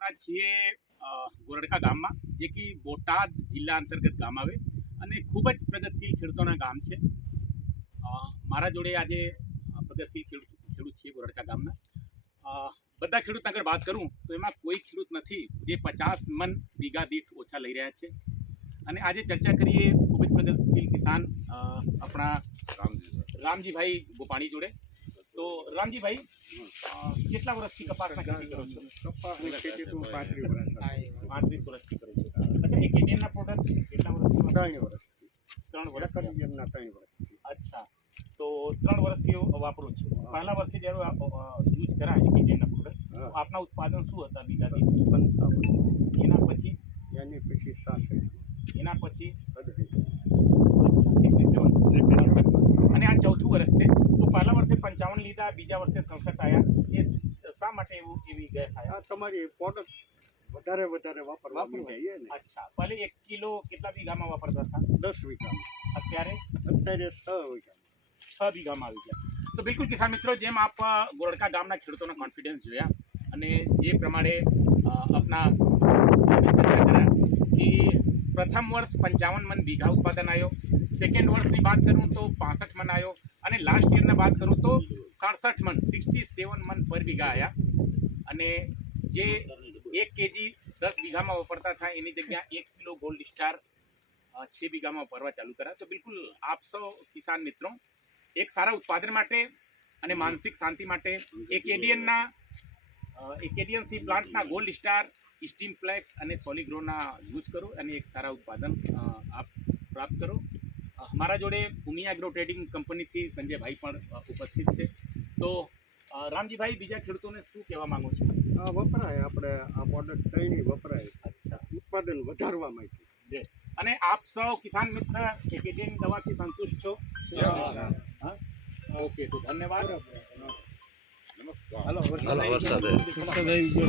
આપણા છીએ ગોરડકા ગામમાં, જે કે બોટાદ જિલ્લા અંતર્ગત ગામ આવે અને ખૂબ જ પ્રગતિશીલ ખેડૂતોના ગામ છે. મારા જોડે આજે પ્રગતિશીલ ખેડૂત છે ગોરડકા ગામના. બધા ખેડૂત અગર વાત કરું તો એમાં કોઈ ખેડૂત નથી જે 50 મણ વીઘા દીઠ ઓછા લઈ રહ્યા છે. અને આજે ચર્ચા કરીએ ખૂબ જ પ્રગતિશીલ કિસાન આપણા રામજીભાઈ ગોપાણી જોડે. તો રામજીભાઈ, કેટલા વર્ષથી કપાસના ખેતી કરો છો? કપાસની ખેતી તો 35 વર્ષ. 35 વર્ષથી કરો છો. અચ્છા, એક ઇન્ડિયનના પ્રોડક્ટ કેટલા વર્ષથી? 3 વર્ષ. 3 વર્ષ. 3 વર્ષથી. અચ્છા, તો 3 વર્ષથી વાપરો છો. પહેલા વર્ષે જ્યારે યુઝ કરાય ઇન્ડિયનના પ્રોડક્ટ, તો આપના ઉત્પાદન શું હતા બીજાથી? 55. એના પછી? એની પછી 66. એના પછી? અચ્છા, 67. અને આ ચોથું વર્ષ છે. તો પહેલા વર્ષે 55 લીધા, બીજા વર્ષે 67 આવ્યા. એ શા માટે એવી ગયા થાય? આ તમારી પ્રોડક્ટ વધારે વાપરવાની જઈએ ને. અચ્છા, પહેલે 1 કિલો કેટલા વીઘામાં વાપરતા હતા? 10 વીઘામાં. અત્યારે 6 વીઘામાં. 6 વીઘામાં આવી ગયા. તો બિલકુલ કિસાન મિત્રો, જેમ આપ ગોરડકા ગામના ખેડૂતોનો કોન્ફિડન્સ જોયા અને જે પ્રમાણે આપના ચર્ચા કર્યા કે પ્રથમ વર્ષ 55 મણ વીઘા ઉત્પાદન આવ્યો, સેકન્ડ વર્ષની વાત કરું તો 65 મણ આવ્યો, અને લાસ્ટ યરના વાત કરું તો 67 મણ 67 મણ પર વીઘા આવ્યા. અને જે 1 કેજી 10 વીઘામાં વાપરતા થાય એની જગ્યા 1 કિલો ગોલ્ડ સ્ટાર 6 વીઘામાં વાપરવા ચાલુ કર્યા. તો બિલકુલ આપ સૌ કિસાન મિત્રો એક સારા ઉત્પાદન માટે અને માનસિક શાંતિ માટે એકેડિયન સી પ્લાન્ટના ગોલ્ડ સ્ટાર, સ્ટીમ ફ્લેક્સ અને સોલિગ્રોના યુઝ કરો અને એક સારા ઉત્પાદન આપ પ્રાપ્ત કરો. મારા જોડે ભૂમિ એગ્રો ટ્રેડિંગ કંપનીથી સંજયભાઈ પણ ઉપસ્થિત છે. તો રામજીભાઈ, બીજા ખેડૂતોને શું કહેવા માંગો છો? આ વપરાય, આપણે આ પ્રોડક્ટ કઈ વપરાય. અચ્છા, ઉત્પાદન વધારવા માટે. અને આપ સૌ કિસાન મિત્ર એકેડિયન દવાથી સંતુષ્ટ છો? હા, ઓકે, તો ધન્યવાદ. નમસ્કાર. હલો, વરસાદ આવી ગયો.